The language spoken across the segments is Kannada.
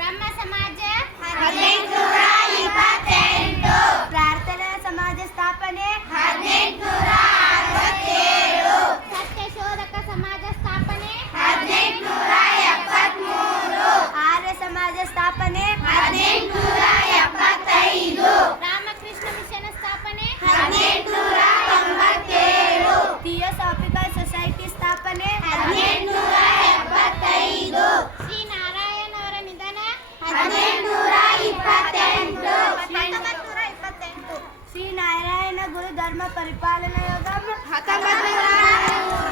Brahma Samaja. గురు ధర్మ పరిపాలన యోగం హతమతరాలు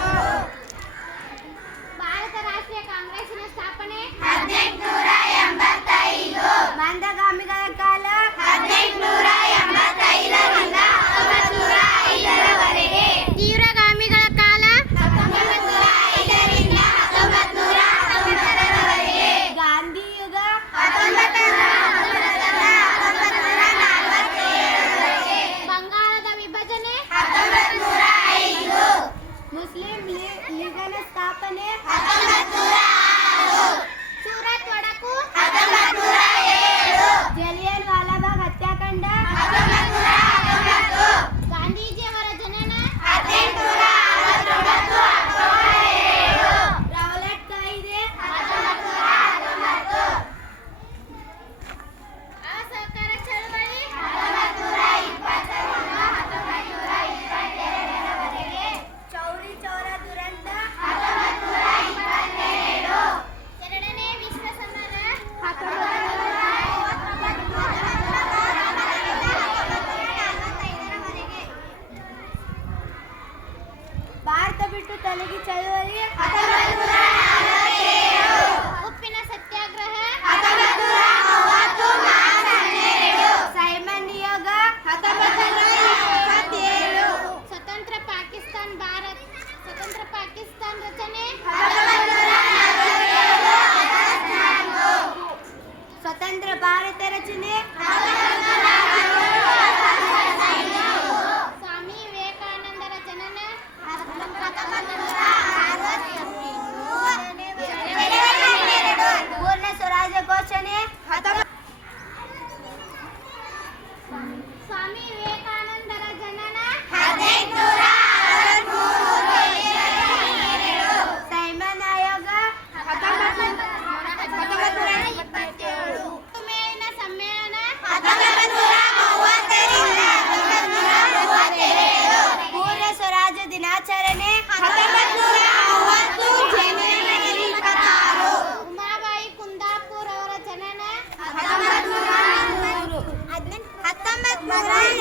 భారత రచనే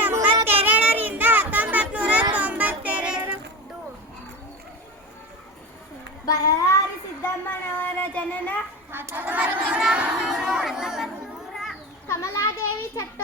ಎಂಬತ್ತೆರಡರಿಂದ ಹತ್ತೊಂಬತ್ತು ನೂರ ತೊಂಬತ್ತೆರಡು ಸಿದ್ದಮ್ಮನವರ ಜನನ ಕಮಲಾದೇವಿ ಚಕ್ರ